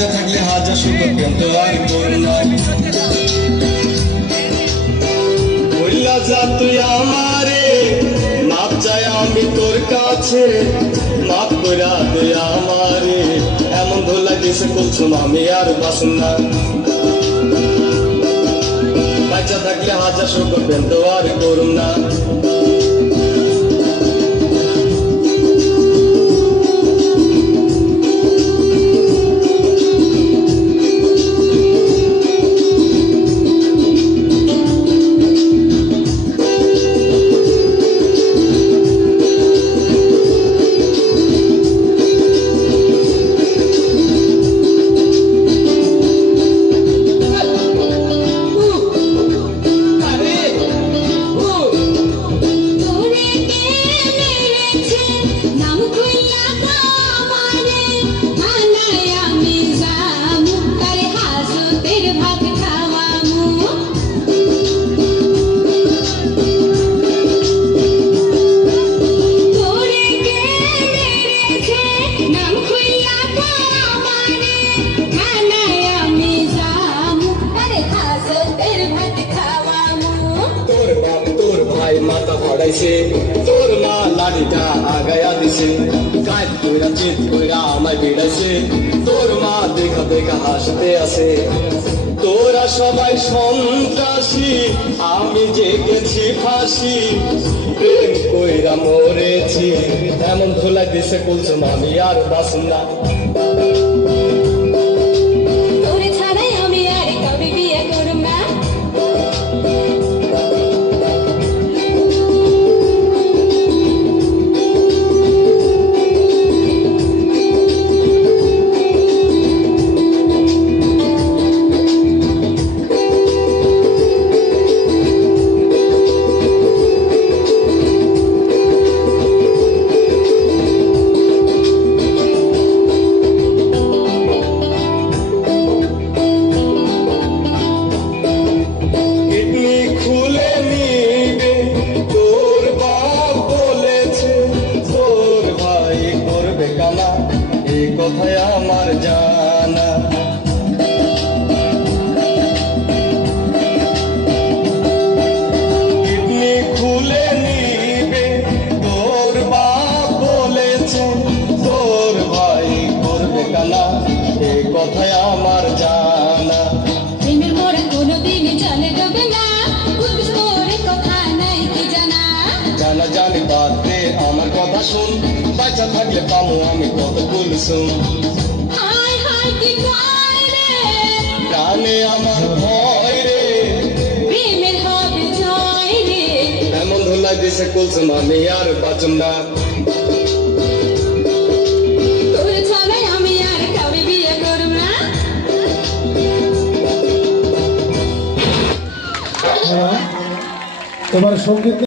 বাচ্চা থাকলে হাজার সুখ কিন্তু আর করুণা বললা যা তুই আমারে মাপ চাই আমি তোর কাছে মাপ কইরা দে আমারে এমন ধোলা দিছে কুলসুম আমি আর বাসুম না বাচ্চা থাকলে হাজার সুখ কিন্তু আর করুণা মাথা পড়াইছে তোর মা লাঠিটা আগায়া দিছে কাজ কইরা চিত কইরা আমায় বিড়াইছে তোর মা দেখা দেখা হাসতে আছে তোরা সবাই সন্ত্রাসী আমি যে গেছি ফাঁসি প্রেম কইরা মরেছি এমন ধুলাই দিছে কুলসুম আমি আর বাসুম না কথায় আমার জানা কিডনি খুলে নিবে তোর বাপ বলেছে তোর ভাই করবে কানা এই কথায় আমার জানা প্রেমের মোড়ে কোনোদিন চলে যাবে না বুঝিস তোর কথা নাই কি জানা জানা জানি বাদ দে আমার কথা শুন বাচ্চা থাকলে পামু আমি কত কুলসুম হায় হায় কি কয় রে প্রাণে আমার ভয় রে প্রেমের হবে জয় রে এমন ধুলাই দিছে কুলসুম আমি আর বাঁচুম না তোর ছাড়াই আমি আর কাউকে বিয়ে করব না তোমার সঙ্গীত